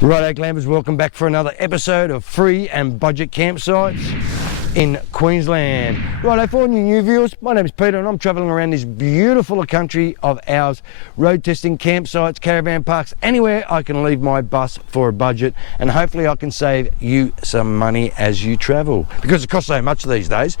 Righto Glampers, welcome back for another episode of free and budget campsites in Queensland. Righto, for all you new viewers, my name is Peter and I'm travelling around this beautiful country of ours, road testing campsites, caravan parks, anywhere I can leave my bus for a budget, and hopefully I can save you some money as you travel, because it costs so much these days.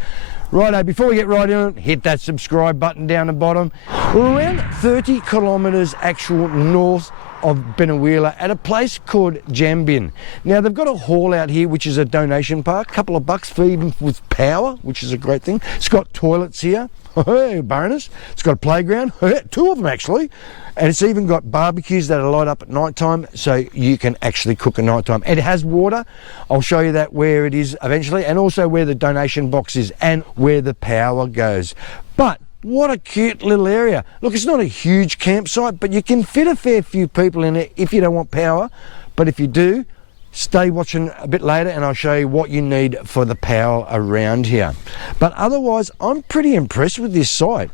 Righto, before we get right in, hit that subscribe button down the bottom. We're around 30 kilometres actual north of Burnett at a place called Jambin. Now they've got a hall out here which is a donation park, a couple of bucks for even with power, which is a great thing. It's got toilets here, bonus. It's got a playground, two of them actually, and it's even got barbecues that are light up at night time, so you can actually cook at night time. It has water. I'll show you that where it is eventually, and also where the donation box is and where the power goes. But what a cute little area. Look, it's not a huge campsite, but you can fit a fair few people in it if you don't want power. But if you do, stay watching a bit later and I'll show you what you need for the power around here. But otherwise, I'm pretty impressed with this site.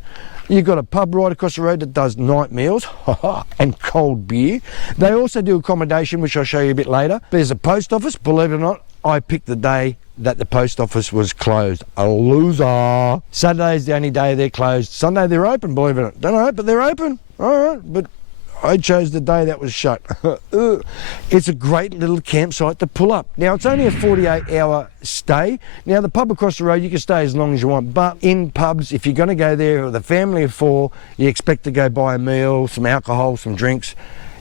You've got a pub right across the road that does night meals and cold beer. They also do accommodation, which I'll show you a bit later. There's a post office. Believe it or not, I picked the day that the post office was closed. A loser. Saturday's the only day they're closed. Sunday they're open, believe it or not. Don't know, but they're open. All right, but I chose the day that was shut. It's a great little campsite to pull up. Now, it's only a 48-hour stay. Now, the pub across the road, you can stay as long as you want, but in pubs, if you're going to go there with a family of four, you expect to go buy a meal, some alcohol, some drinks.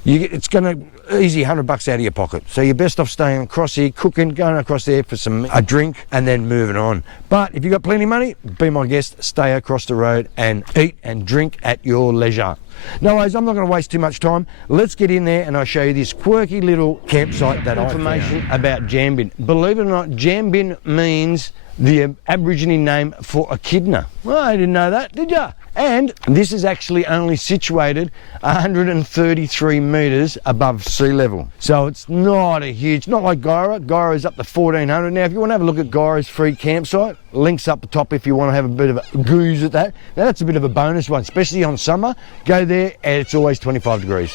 It's going to easy $100 out of your pocket. So you're best off staying across here, cooking, going across there for a drink, and then moving on. But if you've got plenty of money, be my guest, stay across the road and eat and drink at your leisure. No worries, I'm not going to waste too much time. Let's get in there and I'll show you this quirky little campsite that information about Jambin. Believe it or not, Jambin means the Aborigine name for echidna. Well, I didn't know that, did ya? And this is actually only situated 133 metres above sea level. So it's not a huge, not like Gyra. Gyra is up to 1400. Now, if you want to have a look at Gyra's free campsite, links up the top if you want to have a bit of a goose at that. Now, that's a bit of a bonus one, especially on summer. Go there and it's always 25 degrees.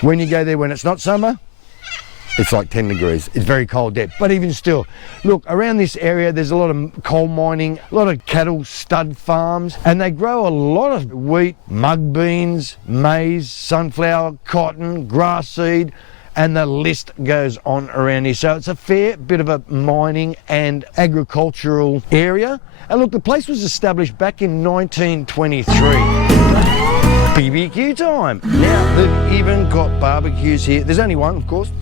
When you go there when it's not summer, it's like 10 degrees. It's very cold there. But even still, look, around this area, there's a lot of coal mining, a lot of cattle stud farms, and they grow a lot of wheat, mug beans, maize, sunflower, cotton, grass seed, and the list goes on around here. So it's a fair bit of a mining and agricultural area. And look, the place was established back in 1923. BBQ time. Now, they've even got barbecues here. There's only one, of course,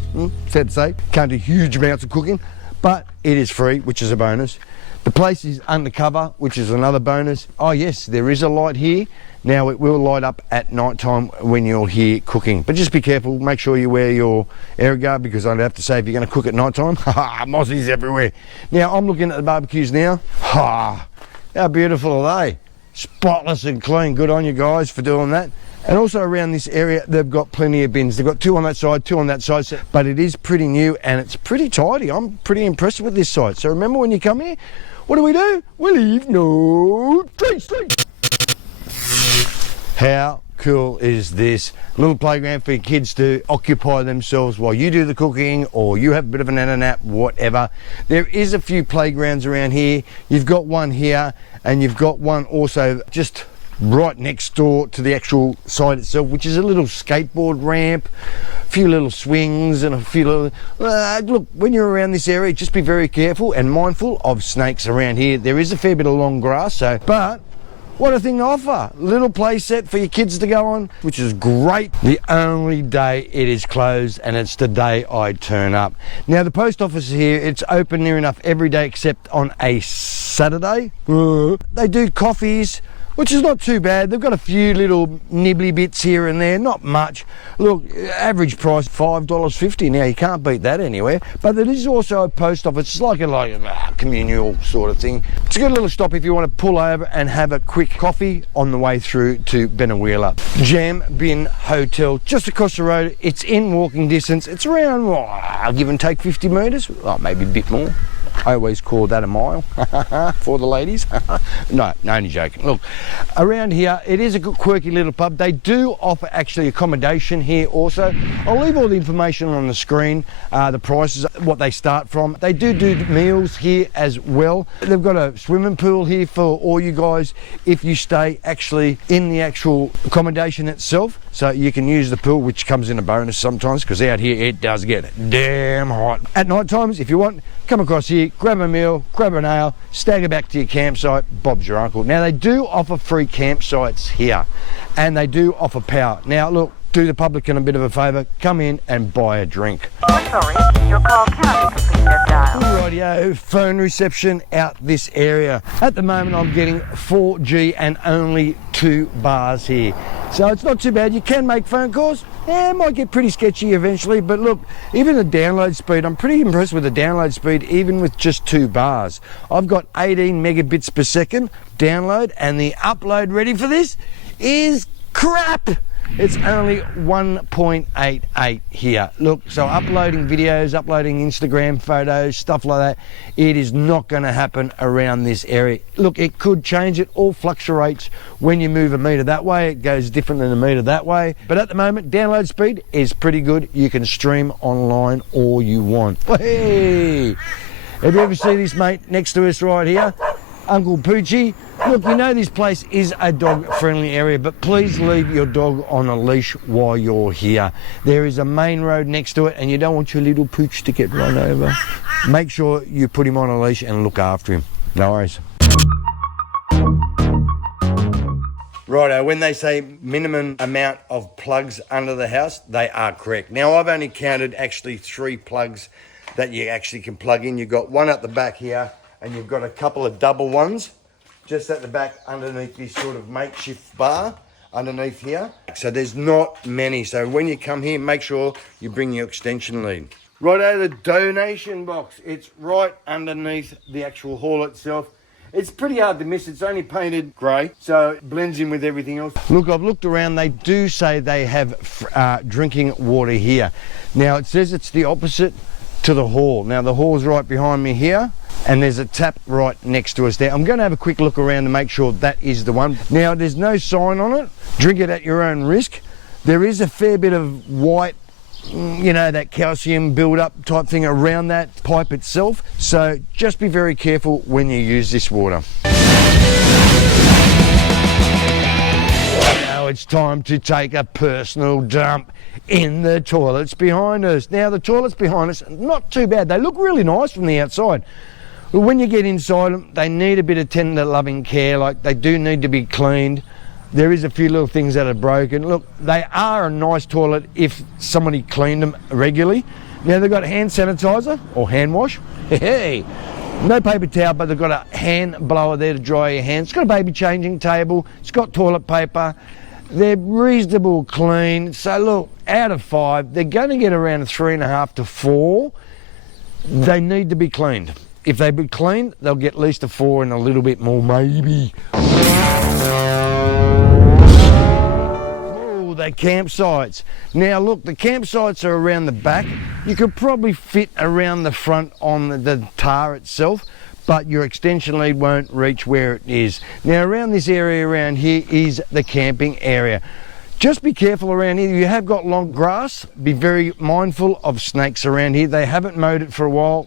sad to say. Can't do huge amounts of cooking, but it is free, which is a bonus. The place is undercover, which is another bonus. Oh yes, there is a light here. Now, it will light up at night time when you're here cooking. But just be careful, make sure you wear your air guard, because I'd have to say if you're going to cook at night time, mozzies everywhere. Now, I'm looking at the barbecues now. How beautiful are they? Spotless and clean. Good on you guys for doing that. And also around this area, they've got plenty of bins. They've got two on that side, two on that side, but it is pretty new and it's pretty tidy. I'm pretty impressed with this site. So remember, when you come here, what do? We leave no trace. How cool is this? A little playground for your kids to occupy themselves while you do the cooking, or you have a bit of an nap, whatever. There is a few playgrounds around here. You've got one here, and you've got one also just right next door to the actual site itself, which is a little skateboard ramp, a few little swings, and a few little... look, when you're around this area, just be very careful and mindful of snakes around here. There is a fair bit of long grass, but what a thing to offer. Little play set for your kids to go on, which is great. The only day it is closed, and it's the day I turn up. Now, the post office here, it's open near enough every day except on a Saturday. They do coffees, which is not too bad. They've got a few little nibbly bits here and there, not much. Look, average price $5.50. Now, you can't beat that anywhere. But there is also a post office. It's like a communal sort of thing. It's a good little stop if you want to pull over and have a quick coffee on the way through to Burnett. Jambin Hotel, just across the road. It's in walking distance. It's around, give and take 50 metres, maybe a bit more. I always call that a mile for the ladies. No, only joking. Look, around here, it is a good quirky little pub. They do offer actually accommodation here also. I'll leave all the information on the screen, the prices, what they start from. They do meals here as well. They've got a swimming pool here for all you guys if you stay actually in the actual accommodation itself. So you can use the pool, which comes in a bonus sometimes, because out here it does get damn hot. At night times, if you want, come across here, grab a meal, grab an ale, stagger back to your campsite, Bob's your uncle. Now they do offer free campsites here, and they do offer power. Now look, do the publican a bit of a favour, come in and buy a drink. Sorry, your call cannot be completed as dialed. Rightio, phone reception out this area. At the moment I'm getting 4G and only 2 bars here. So it's not too bad. You can make phone calls. It might get pretty sketchy eventually, but look, even the download speed, I'm pretty impressed with the download speed, even with just 2 bars. I've got 18 megabits per second download, and the upload ready for this is crap. It's only 1.88 here. Look, so uploading videos, uploading Instagram photos, stuff like that, it is not going to happen around this area. Look, it could change. It all fluctuates when you move a meter that way. It goes different than a meter that way. But at the moment, download speed is pretty good. You can stream online all you want. Hey! Have you ever seen this mate next to us right here? Uncle Poochie. Look, you know this place is a dog-friendly area, but please leave your dog on a leash while you're here. There is a main road next to it, and you don't want your little pooch to get run over. Make sure you put him on a leash and look after him. No worries. Righto, when they say minimum amount of plugs under the house, they are correct. Now, I've only counted actually 3 plugs that you actually can plug in. You've got one at the back here, and you've got a couple of double ones just at the back underneath this sort of makeshift bar underneath here. So there's not many. So when you come here, make sure you bring your extension lead. Righto, the donation box. It's right underneath the actual hall itself. It's pretty hard to miss. It's only painted grey, so it blends in with everything else. Look, I've looked around. They do say they have drinking water here. Now, it says it's the opposite to the hall. Now, the hall's right behind me here, and there's a tap right next to us there. I'm going to have a quick look around to make sure that is the one. Now, there's no sign on it. Drink it at your own risk. There is a fair bit of white, you know, that calcium build-up type thing around that pipe itself. So just be very careful when you use this water. Now it's time to take a personal dump in the toilets behind us. Now, the toilets behind us, not too bad. They look really nice from the outside. But when you get inside them, they need a bit of tender loving care. Like, they do need to be cleaned. There is a few little things that are broken. Look, they are a nice toilet if somebody cleaned them regularly. Now, they've got hand sanitizer or hand wash. Hey, no paper towel, but they've got a hand blower there to dry your hands. It's got a baby changing table. It's got toilet paper. They're reasonable clean. So look, out of 5, they're going to get around a 3.5 to 4. They need to be cleaned. If they be cleaned, they'll get at least a 4 and a little bit more maybe. Oh, the campsites. Now look, the campsites are around the back. You could probably fit around the front on the tar itself, but your extension lead won't reach where it is. Now, around this area around here is the camping area. Just be careful around here. You have got long grass. Be very mindful of snakes around here. They haven't mowed it for a while.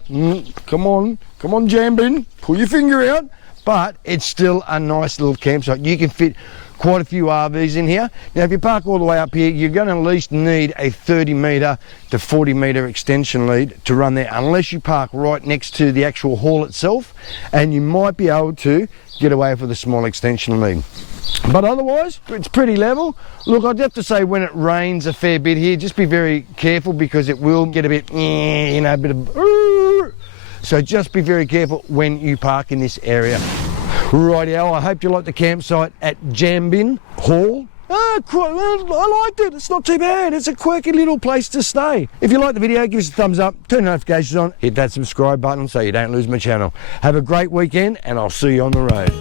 Come on, Jambin, pull your finger out. But it's still a nice little campsite. You can fit quite a few RVs in here. Now, if you park all the way up here, you're going to at least need a 30 metre to 40 metre extension lead to run there, unless you park right next to the actual hall itself, and you might be able to get away with a small extension lead. But otherwise, it's pretty level. Look, I'd have to say when it rains a fair bit here, just be very careful because it will get a bit, you know, a bit of... So just be very careful when you park in this area. Rightio, I hope you like the campsite at Jambin Hall. I liked it. It's not too bad. It's a quirky little place to stay. If you like the video, give us a thumbs up, turn notifications on, hit that subscribe button so you don't lose my channel. Have a great weekend, and I'll see you on the road.